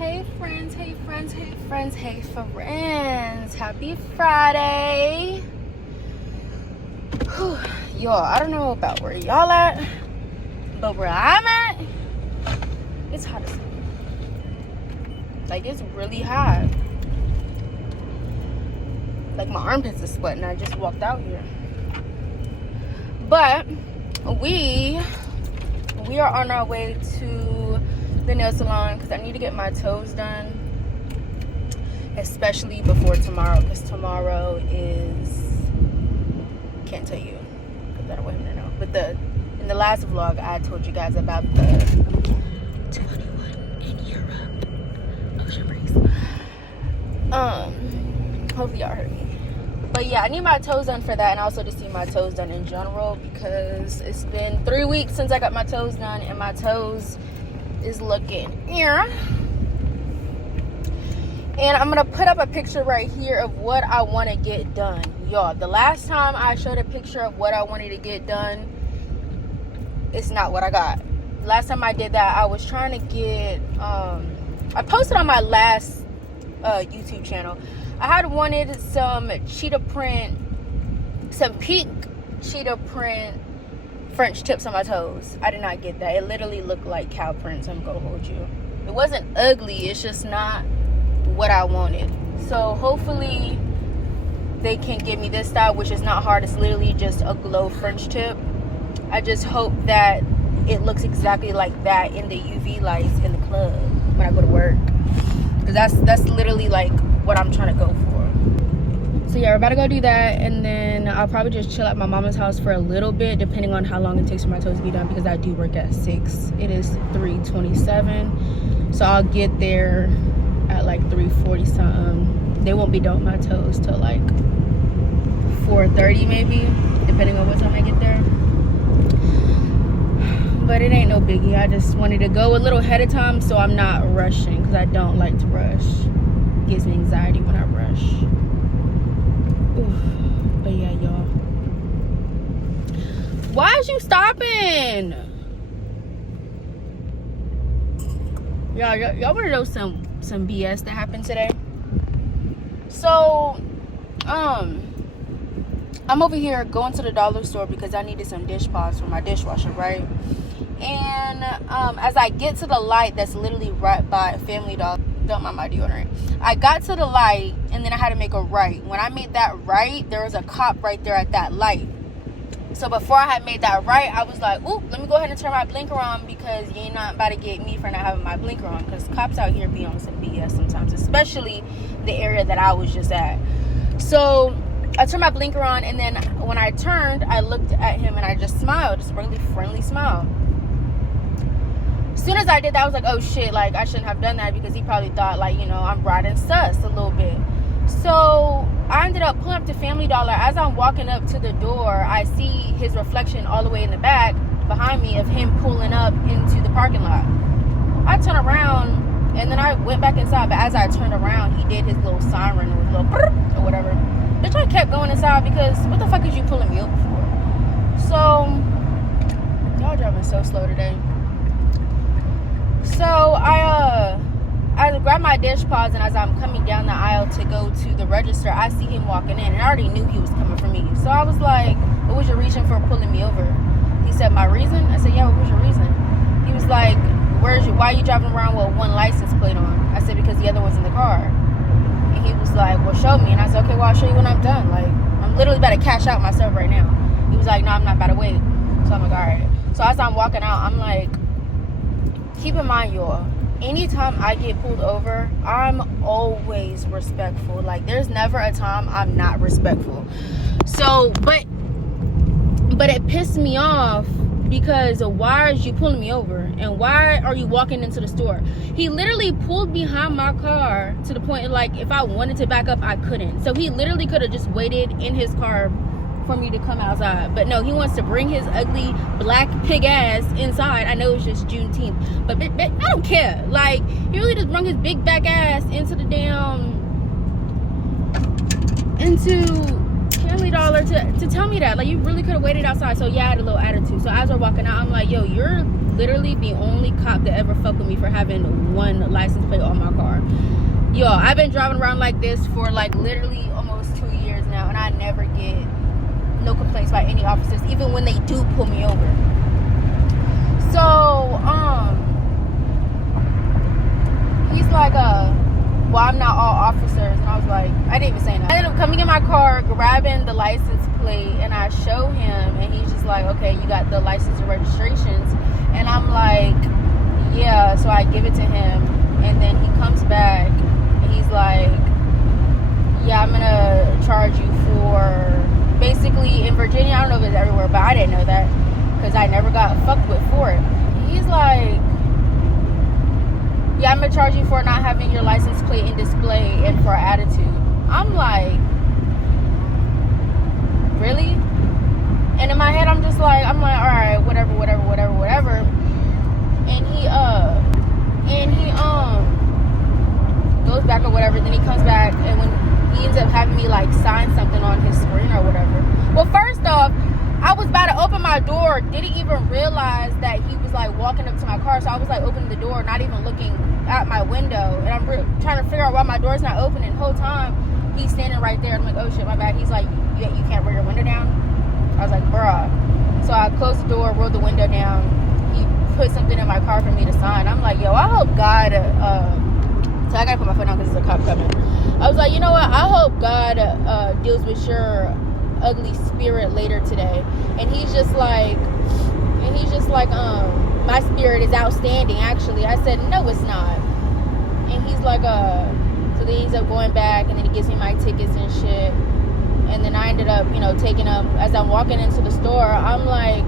Hey friends, hey friends, hey friends, hey friends. Happy Friday. Whew. Y'all, I don't know about where y'all at, but where I'm at, it's hot as hell. Like, it's really hot. Like, my armpits are sweating. I just walked out here. But we are on our way to the nail salon because I need to get my toes done, especially before tomorrow, because tomorrow is, can't tell you because I don't want him to know, but in the last vlog I told you guys about the 21 in Europe ocean breeze. Hopefully y'all heard me. But yeah, I need my toes done for that, and also to see my toes done in general, because it's been 3 weeks since I got my toes done, and my toes is looking here. And I'm gonna put up a picture right here of what I want to get done. Y'all, the last time I showed a picture of what I wanted to get done, it's not what I got. Last time I did that, I was trying to get I posted on my last YouTube channel, I had wanted some cheetah print, some pink cheetah print French tips on my toes. I did not get that. It literally looked like cow prints. I'm gonna hold you. It wasn't ugly, it's just not what I wanted. So hopefully they can give me this style, which is not hard. It's literally just a glow French tip. I just hope that it looks exactly like that in the UV lights in the club when I go to work, because that's literally like what I'm trying to go for. So yeah, we're about to go do that, and then I'll probably just chill at my mama's house for a little bit, depending on how long it takes for my toes to be done, because I do work at 6. It is 3:27, so I'll get there at like 3:40 something. They won't be done with my toes till like 4:30 maybe, depending on what time I get there. But it ain't no biggie. I just wanted to go a little ahead of time so I'm not rushing, because I don't like to rush. It gives me anxiety when I rush. But yeah, y'all, why is you stopping? Y'all want to know some BS that happened today? So I'm over here going to the dollar store because I needed some dish paws for my dishwasher, right? And as I get to the light that's literally right by Family Dollar, don't mind my deodorant, I got to the light, and then I had to make a right. When I made that right, there was a cop right there at that light. So before I had made that right, I was like, ooh, let me go ahead and turn my blinker on, because you ain't not about to get me for not having my blinker on, because cops out here be on some BS sometimes, especially the area that I was just at. So I turned my blinker on, and then when I turned, I looked at him and I just smiled, just a really friendly smile. As soon as I did that, I was like, oh shit, like I shouldn't have done that, because he probably thought like, you know, I'm riding sus a little bit. So I ended up pulling up to Family Dollar. As I'm walking up to the door, I see his reflection all the way in the back behind me of him pulling up into the parking lot. I turned around and then I went back inside, but as I turned around, he did his little siren with a little burp or whatever. Bitch, I kept going inside, because what the fuck is you pulling me over for? So y'all driving so slow today. So I grabbed my dish paws, and as I'm coming down the aisle to go to the register, I see him walking in, and I already knew he was coming for me. So I was like, what was your reason for pulling me over? He said, my reason? I said, yeah, what was your reason? He was like, why are you driving around with one license plate on? I said, because the other one's in the car. And he was like, well, show me. And I said, okay, well, I'll show you when I'm done. Like, I'm literally about to cash out myself right now. He was like, no, I'm not about to wait. So I'm like, all right. So as I'm walking out, I'm like, keep in mind, y'all, anytime I get pulled over, I'm always respectful. Like, there's never a time I'm not respectful. So, but it pissed me off, because why are you pulling me over? And why are you walking into the store? He literally pulled behind my car to the point, like, if I wanted to back up, I couldn't. So he literally could have just waited in his car for me to come outside, but no, he wants to bring his ugly black pig ass inside. I know it's just Juneteenth, but I don't care. Like, he really just brought his big back ass into the damn, into silly dollar to tell me that. Like, you really could have waited outside. So yeah, I had a little attitude. So as we're walking out, I'm like, yo, you're literally the only cop that ever fucked with me for having one license plate on my car. Yo, I've been driving around like this for like literally almost 2 years now, and I never get no complaints by any officers, even when they do pull me over. So he's like, well, I'm not all officers. And I was like, I didn't even say that. I ended up coming in my car, grabbing the license plate, and I show him, and he's just like, okay, you got the license and registrations. And I'm like, yeah. So I give it to him, and then he comes back, and he's like, yeah, I'm gonna charge you for, basically in Virginia, I don't know if it's everywhere, but I didn't know that because I never got fucked with for it. He's like, yeah, I'm gonna charge you for not having your license plate in display and for attitude. I'm like, really? And in my head, I'm like, all right, whatever. And he goes back or whatever. Then he comes back, and when he ends up having me like sign something on his screen or whatever. Well, first off, I was about to open my door, didn't even realize that he was like walking up to my car. So I was like opening the door, not even looking out my window, and I'm trying to figure out why my door's not opening. The whole time he's standing right there. I'm like, oh shit, my bad. He's like, you can't roll your window down. I was like, bruh. So I closed the door, rolled the window down. He put something in my car for me to sign. I'm like, yo, I hope God so I gotta put my phone down because there's a cop coming. I was like, you know what, I hope God deals with your ugly spirit later today. And he's just like, my spirit is outstanding, actually. I said, no, it's not. And he's like, so then he ends up going back, and then he gives me my tickets and shit. And then I ended up, taking them. As I'm walking into the store, I'm like,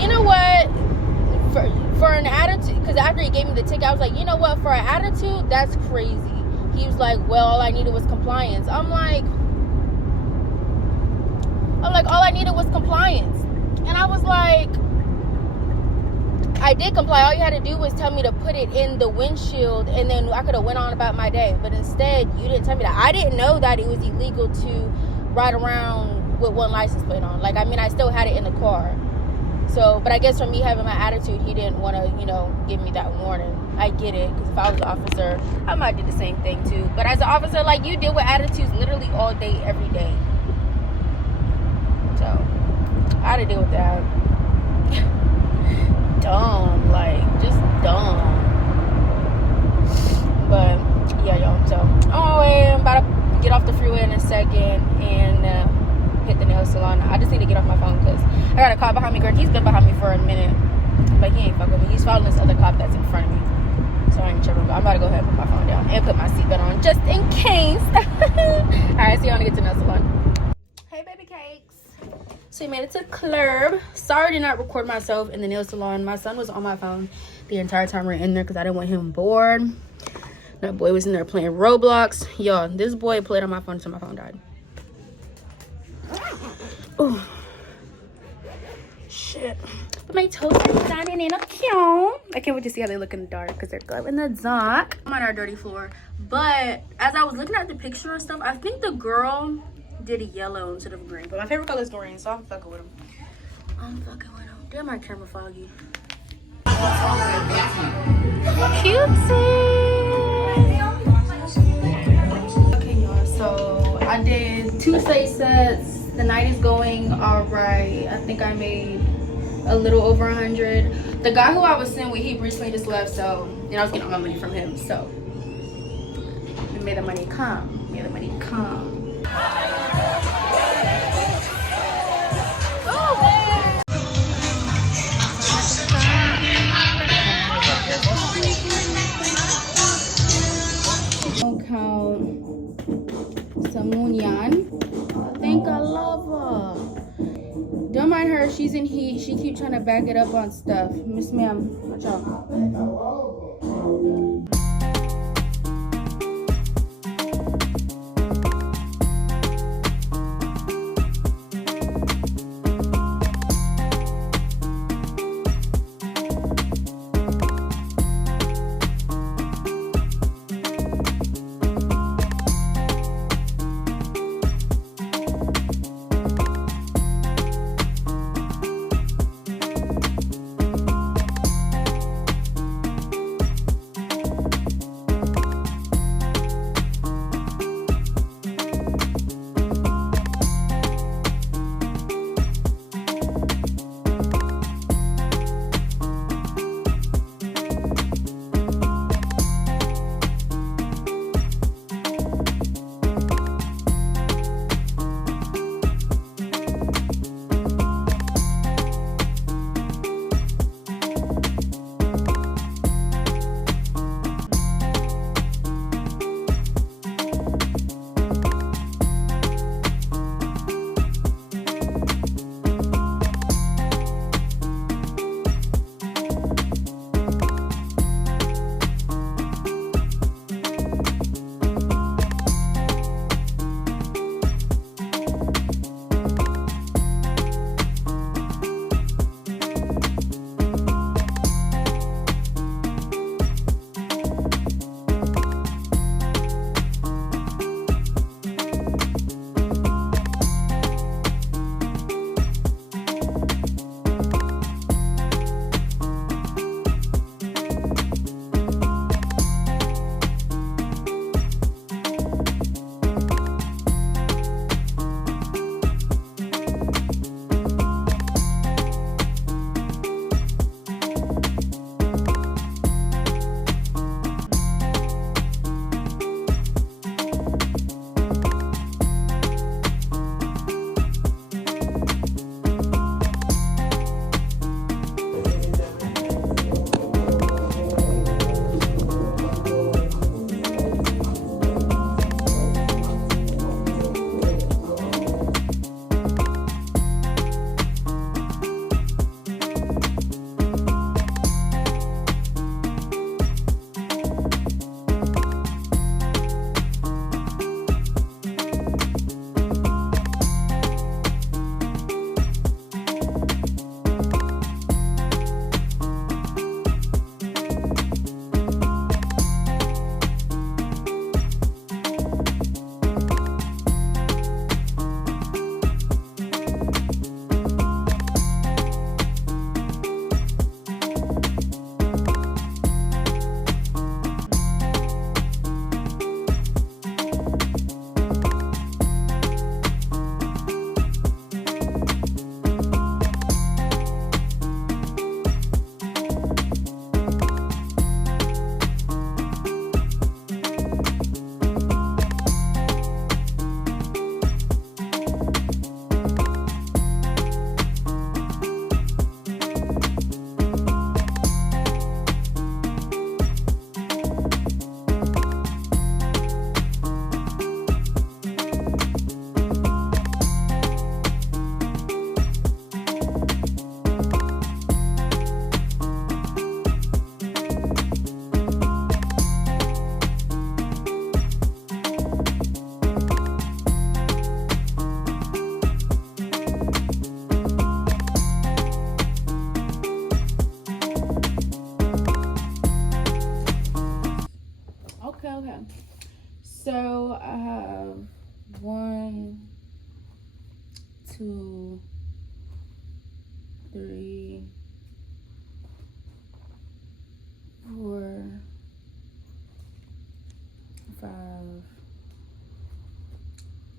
you know what, for an attitude, because after he gave me the ticket, I was like, you know what, for an attitude, that's crazy. He was like, well, all I needed was compliance. I'm like, all I needed was compliance. And I was like, I did comply. All you had to do was tell me to put it in the windshield, and then I could have went on about my day. But instead, you didn't tell me that. I didn't know that it was illegal to ride around with one license plate on. Like, I mean, I still had it in the car. So, but I guess for me having my attitude, he didn't want to, give me that warning. I get it, because if I was an officer, I might do the same thing too. But as an officer, like, you deal with attitudes literally all day, every day. So, I had to deal with that. Dumb, like, just dumb. But, yeah, y'all. So, I'm about to get off the freeway in a second and hit the nail salon. I just need to get off my phone because I got a cop behind me. Girl, he's been behind me for a minute, but he ain't fucking with me. He's following this other cop that's in front of me. So I ain't tripping, but I'm about to go ahead and put my phone down and put my seatbelt on just in case. Alright, see you when I get to the nail salon. Hey, baby cakes. So we made it to the club. Sorry I did not record myself in the nail salon. My son was on my phone the entire time we were in there because I didn't want him bored. That boy was in there playing Roblox. Y'all, this boy played on my phone until my phone died. Oh, shit. But my toes are shining in a cute. I can't wait to see how they look in the dark because they're glow in the dark. I'm on our dirty floor. But as I was looking at the picture and stuff, I think the girl did a yellow instead of green. But my favorite color is green, so I'm fucking with them. Damn, my camera foggy. Cutesy. Okay, y'all. So I did 2 face sets. The night is going all right. I think I made a little over 100. The guy who I was sitting with, he recently just left, so I was getting all my money from him. So we made the money come. Samunian. I think I love her. Don't mind her. She's in heat. She keep trying to back it up on stuff. Miss ma'am, watch out. Okay. So I have 1, 2, 3, 4, 5,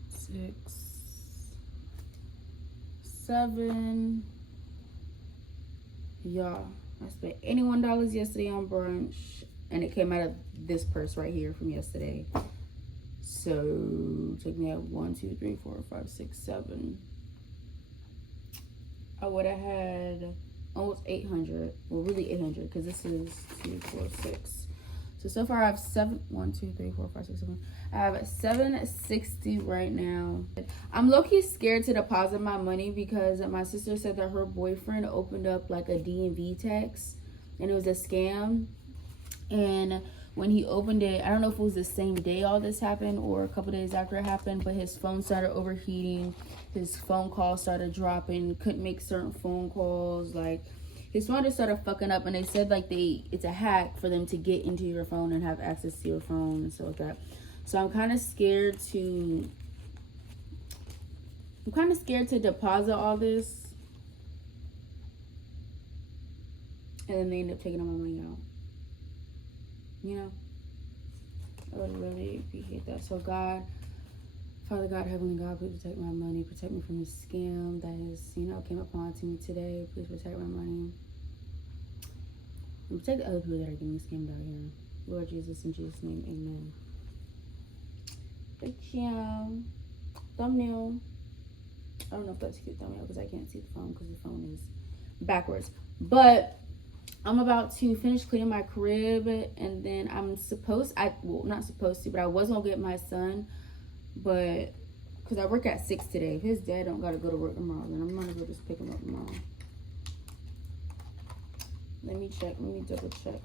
6, 7. Y'all, I spent $81 yesterday on brunch, and it came out of this purse right here from yesterday. So take me out 1, 2, 3, 4, 5, 6, 7. I would have had almost 800. Well, really 800, because this is 2, 4, 6. So far I have 1, 2, 3, 4, 5, 6, 7. I have 760 right now. I'm low-key scared to deposit my money because my sister said that her boyfriend opened up like a DMV text, and it was a scam. And when he opened it, I don't know if it was the same day all this happened or a couple days after it happened, but his phone started overheating. His phone calls started dropping. Couldn't make certain phone calls. Like, his phone just started fucking up, and they said like it's a hack for them to get into your phone and have access to your phone and stuff like that. So I'm kind of scared to deposit all this, and then they end up taking all my money out. You know, I would really appreciate that. So God, Father God, Heavenly God, please protect my money. Protect me from this scam that has, came upon to me today. Please protect my money. And protect the other people that are getting scammed out here. Lord Jesus, in Jesus' name, amen. Good thumbnail. I don't know if that's a cute thumbnail because I can't see the phone because the phone is backwards. But I'm about to finish cleaning my crib, and then not supposed to, but I was gonna get my son, but because I work at 6 today. If his dad don't gotta go to work tomorrow, then I'm gonna go just pick him up tomorrow. Let me double check.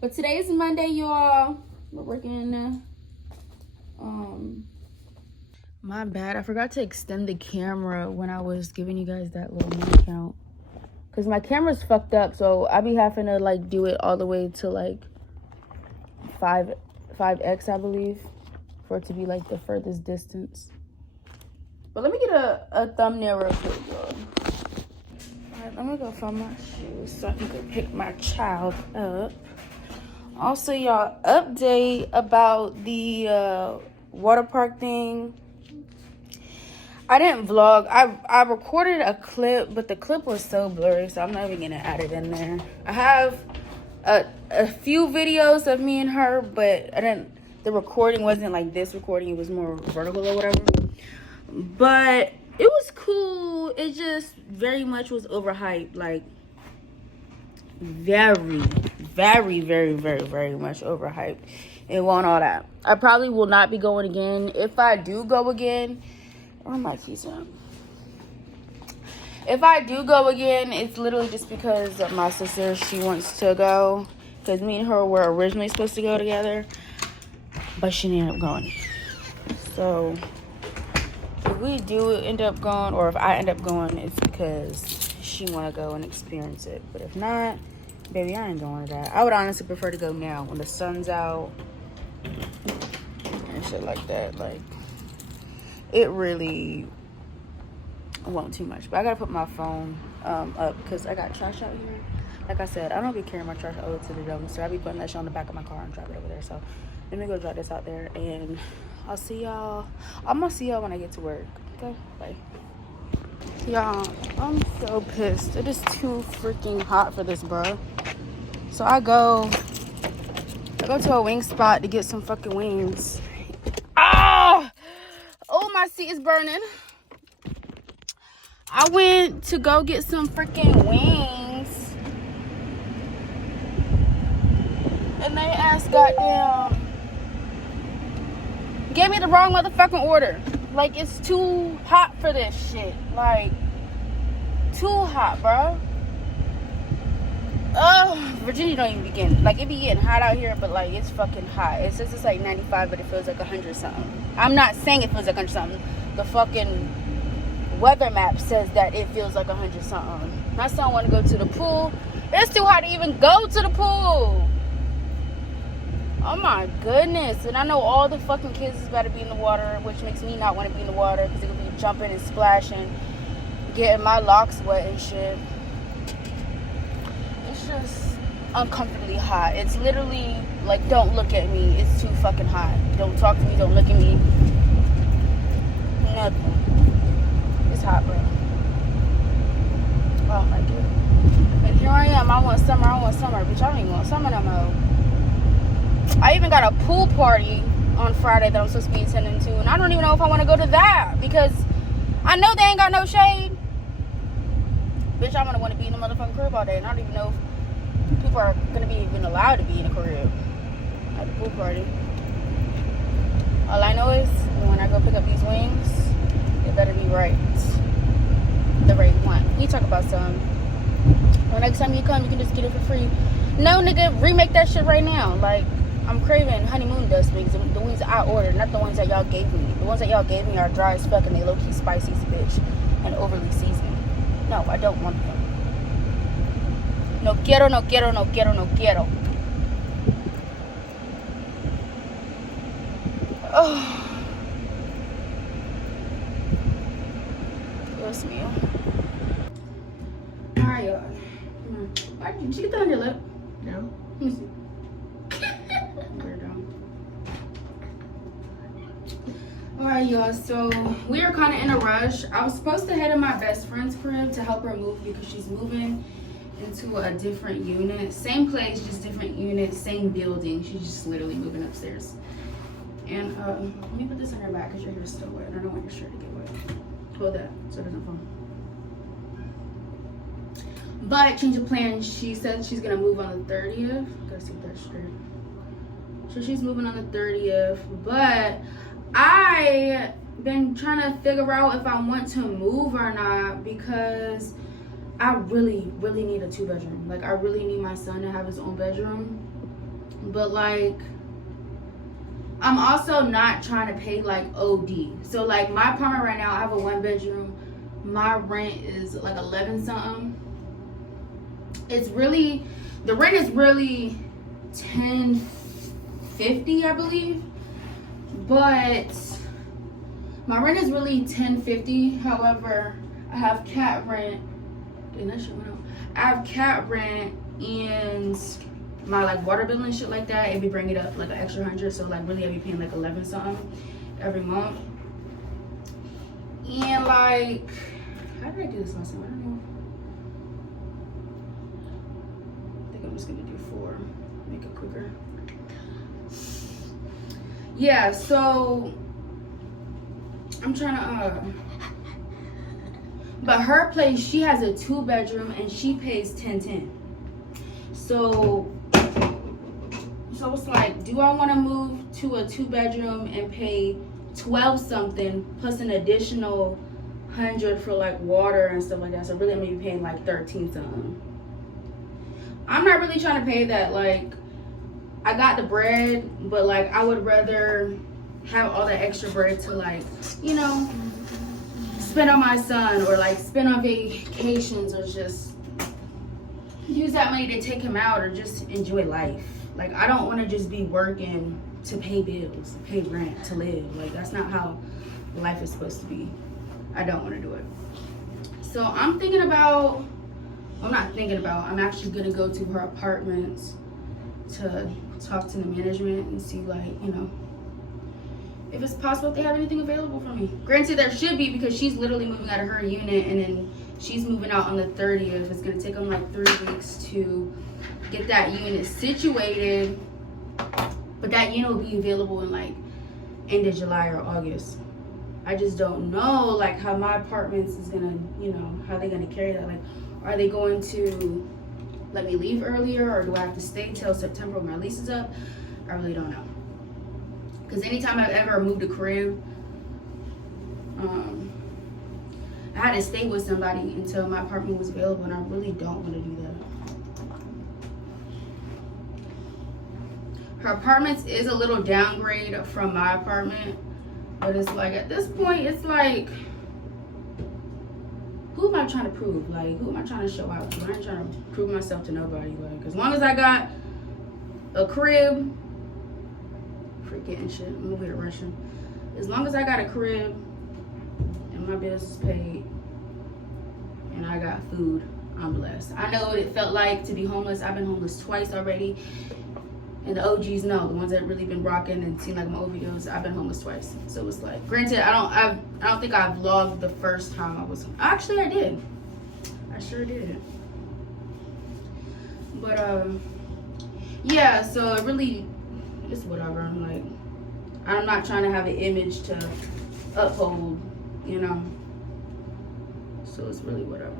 But today is Monday, y'all. We're working. My bad. I forgot to extend the camera when I was giving you guys that little money count. Because my camera's fucked up, so I be having to, like, do it all the way to, like, 5x, I believe. For it to be, like, the furthest distance. But let me get a thumbnail real quick, y'all. Alright, let me go find my shoes so I can go pick my child up. Also, y'all, update about the Waterpark thing. I didn't vlog. I recorded a clip, but the clip was so blurry, so I'm not even gonna add it in there. I have a few videos of me and her, but the recording wasn't like this recording. It was more vertical or whatever. But it was cool. It just very much was overhyped. Like, very, very, very, very, very much overhyped. It won't all that. I probably will not be going again. If I do go again, where my keys at? If I do go again, it's literally just because of my sister. She wants to go. Because me and her were originally supposed to go together. But she didn't end up going. So, if we do end up going, or if I end up going, it's because she want to go and experience it. But if not, baby, I ain't going to that. I would honestly prefer to go now when the sun's out and shit like that. Like, it really won't too much. But I gotta put my phone up because I got trash out here. Like I said, I don't be carrying my trash over to the dumpster. I be putting that shit on the back of my car and drive it over there. So let me go drive this out there, and I'll see y'all. I'm gonna see y'all when I get to work. Okay, bye. Y'all, I'm so pissed. It is too freaking hot for this, bro. So I go to a wing spot to get some fucking wings. Oh, my seat is burning. I went to go get some freaking wings, and they asked goddamn gave me the wrong motherfucking order. Like, it's too hot for this shit. Like, too hot, bro. Virginia don't even begin. Like, it be getting hot out here, but like, it's fucking hot. It says it's like 95, but it feels like 100 something. I'm not saying it feels like 100 something. The fucking weather map says that it feels like 100 something. My son want to go to the pool. It's too hot to even go to the pool. Oh my goodness. And I know all the fucking kids is about to be in the water, which makes me not want to be in the water because they're going to be jumping and splashing, getting my locks wet and shit. It's just uncomfortably hot. It's literally like, don't look at me. It's too fucking hot. Don't talk to me. Don't look at me. Nothing. It's hot, bro. Oh my god. And here I am. I want summer. Bitch, I don't even want summer no more. I even got a pool party on Friday that I'm supposed to be attending to, and I don't even know if I want to go to that because I know they ain't got no shade. Bitch, I'm gonna want to be in the motherfucking crib all day, and I don't even know if people are gonna be even allowed to be in the crib at the pool party. All I know is when I go pick up these wings, it better be right. The right one. We talk about some. Well, next time you come, you can just get it for free. No, nigga, remake that shit right now. Like, I'm craving honeymoon dust wings. The wings I ordered, not the ones that y'all gave me. The ones that y'all gave me are dry as fuck and they low-key spicy as a bitch and overly seasoned. No, I don't want them. No quiero, no quiero, no quiero, no quiero. Oh. Dios mío. Alright, y'all. Why did you get that on your lip? No. Let me see. Alright, y'all, so we are kind of in a rush. I was supposed to head to my best friend's crib to help her move because she's moving into a different unit. Same place, just different unit, same building. She's just literally moving upstairs. And let me put this in her back because your hair is still wet. I don't want your shirt to get wet. Hold that so it doesn't fall. But change of plan, she said she's gonna move on the 30th. Gotta see that straight. So she's moving on the 30th, but I been trying to figure out if I want to move or not because I really need a 2-bedroom. Like, I really need my son to have his own bedroom. But like, I'm also not trying to pay like OD. So like, my apartment right now, I have a 1-bedroom. My rent is like 11 something. It's really, the rent is really $10.50, I believe. But my rent is really $10.50. However, I have cat rent. Dang, that shit went out. I have cat rent and my like water bill and shit like that. It be bringing it up like an extra 100. So like really, I be paying like 11 something every month. And like, how did I do this last time? I don't know. I think I'm just gonna do 4. Make it quicker. Yeah, so I'm trying to but her place, she has a 2-bedroom and she pays $10.10. So it's like, do I want to move to a 2-bedroom and pay 12 something plus an additional 100 for like water and stuff like that? So really I'm gonna be paying like 13 something. I'm not really trying to pay that. Like, I got the bread, but like I would rather have all the extra bread to like, you know, spend on my son or like spend on vacations or just use that money to take him out or just enjoy life. Like, I don't want to just be working to pay bills, to pay rent, to live. Like, that's not how life is supposed to be. I don't want to do it. So I'm thinking about, I'm not thinking about, I'm actually going to go to her apartment to talk to the management and see, like, you know, if it's possible if they have anything available for me. Granted, there should be, because she's literally moving out of her unit and then she's moving out on the 30th. It's going to take them like 3 weeks to get that unit situated, but that unit will be available in like end of July or August. I just don't know like how my apartments is gonna, you know, how they gonna carry that. Like, are they going to let me leave earlier, or do I have to stay till September when my lease is up? I really don't know, because anytime I've ever moved a crib, I had to stay with somebody until my apartment was available, and I really don't want to do that. Her apartment is a little downgrade from my apartment, but it's like, at this point, it's like who am I trying to prove? Like, who am I trying to show out to? I ain't trying to prove myself to nobody. Like, as long as I got a crib, forgetting shit, I'm over here rushing. As long as I got a crib and my bills is paid and I got food, I'm blessed. I know what it felt like to be homeless. I've been homeless twice already. And the OGs know, the ones that really been rocking and seen like my old videos, I've been homeless twice. So it's like, granted, I don't think I vlogged the first time I was, actually I did. I sure did. But yeah, so it really, it's whatever. I'm like, I'm not trying to have an image to uphold, you know. So it's really whatever.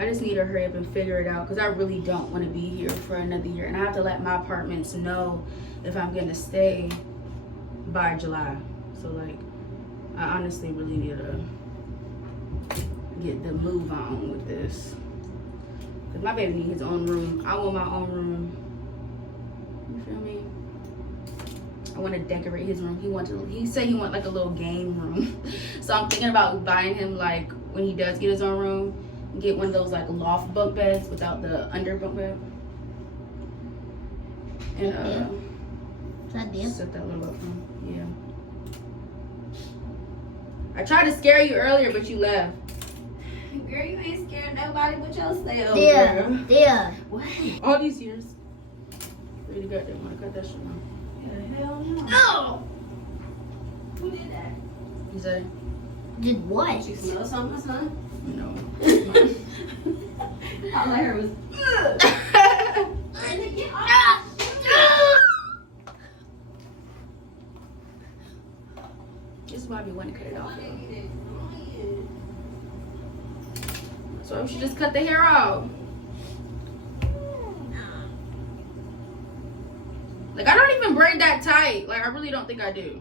I just need to hurry up and figure it out because I really don't want to be here for another year. And I have to let my apartments know if I'm going to stay by July. So, like, I honestly really need to get the move on with this. Because my baby needs his own room. I want my own room. You feel me? I want to decorate his room. He said he want like a little game room. So I'm thinking about buying him, like, when he does get his own room, get one of those like loft bunk beds without the under bunk bed. And set that little up for him. Yeah. I tried to scare you earlier, but you left. Girl, you ain't scared nobody but yourself. Yeah. What? All these years. Really got that want to cut that shit off. Hell no. No. Who did that? You say? Did what? Did you smell something, son? No. All I heard was. This is why we want to cut it off. So we should just cut the hair off. Like, I don't even braid that tight. Like, I really don't think I do.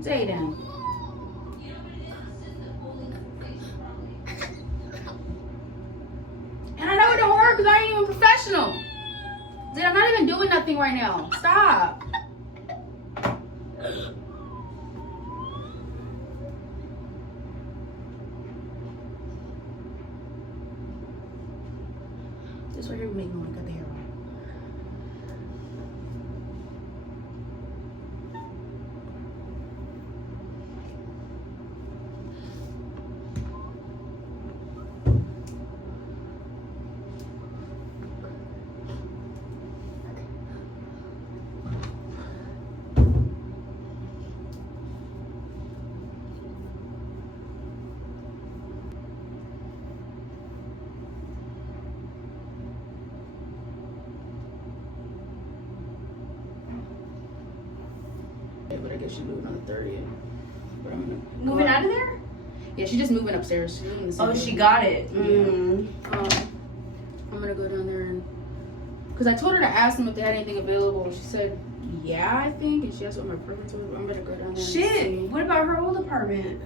Say it down. And I know it don't work because I ain't even professional. Dude, I'm not even doing nothing right now. Stop. This right here would make me want to cut the hair off. But I guess she's moving on the 30th. But I'm gonna Moving out of there? Yeah, she's just moving upstairs. She's moving Oh, she got it. I'm gonna go down there and, because I told her to ask them if they had anything available. She said, yeah, I think, and she asked what my preference was. But I'm gonna go down there. Shit. What about her old apartment?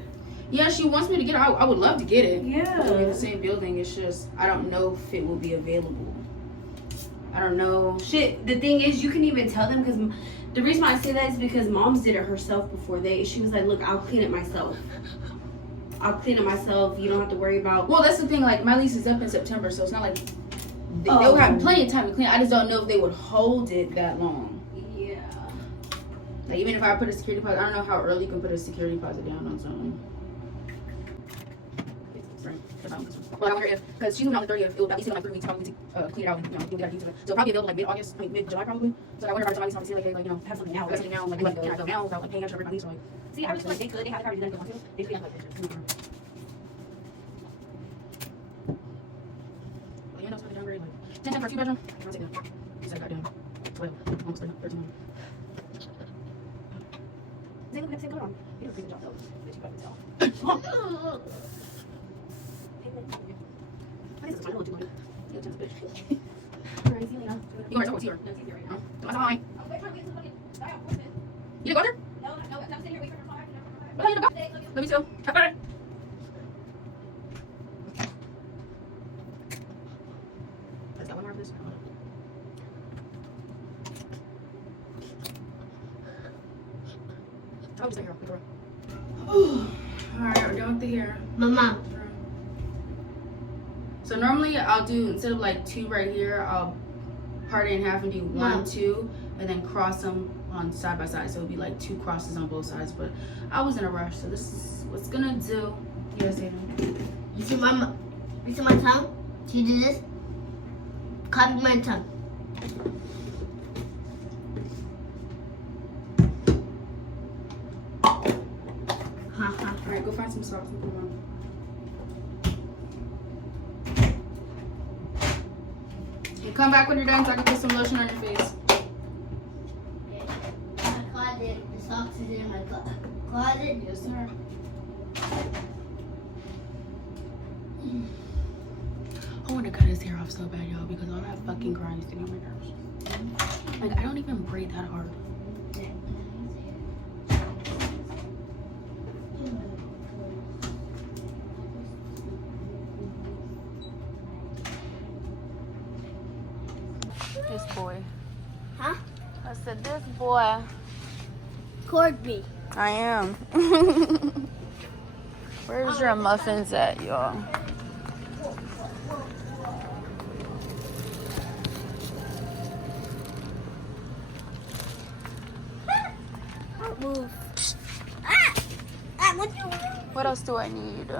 Yeah, she wants me to get it. I would love to get it. Yeah. In the same building. It's just I don't know if it will be available. I don't know. Shit. The thing is, you can even tell them because. The reason why I say that is because Mom's did it herself before she was like, look, I'll clean it myself. I'll clean it myself. You don't have to worry about. Well, that's the thing. Like, my lease is up in September, so it's not like they'll have plenty of time to clean. I just don't know if they would hold it that long. Yeah. Like, even if I put a security deposit, I don't know how early you can put a security deposit down on something. Well, I wonder if, because she's moving on the 30th, it will at least take like 3 weeks probably to clean it out and, you know, you'll get a to it. So it'll probably be available like mid-August, I mean mid-July probably. So I wonder if I just say like, hey, like, you know, have something now, like, can I go now without like paying extra for my lease? So, like, See, I was like, they could, they have the coverage, they don't want to. They could have like pictures. Well, you know, it's really downgrade, like 10 for a 2-bedroom. I'll take that. You said I got down 12, almost 13. They look at the same color on. You don't think the job though, that you probably tell. I guess it's fine, I don't want to do it. You're a bitch. Alright, see you later. You want to see her? No, see her right now. Don't ask mine. You didn't go there? No, I'm sitting here waiting for her car. Well, you didn't go. Let me too. Have fun. Let's got one more of this. I'll just stay here. Alright, we're done with the hair. Mama. So normally I'll do, instead of like 2 right here, I'll part it in half and do 1, Mom. 2, and then cross them on side by side. So it'll be like 2 crosses on both sides. But I was in a rush, so this is what's gonna do. Yes, Aiden. You see my tongue? See you do this? Copy my tongue. Alright, go find some socks and put them on. And come back when you're done so I can put some lotion on your face. My closet. The socks is in my closet. Yes, sir. I want to cut his hair off so bad, y'all, because all that fucking grind used to get on my nerves. Like, I don't even braid that hard. This boy. Huh? I said, this boy. Cord me. I am. Where's your muffins at, y'all? Move. What you? What else do I need?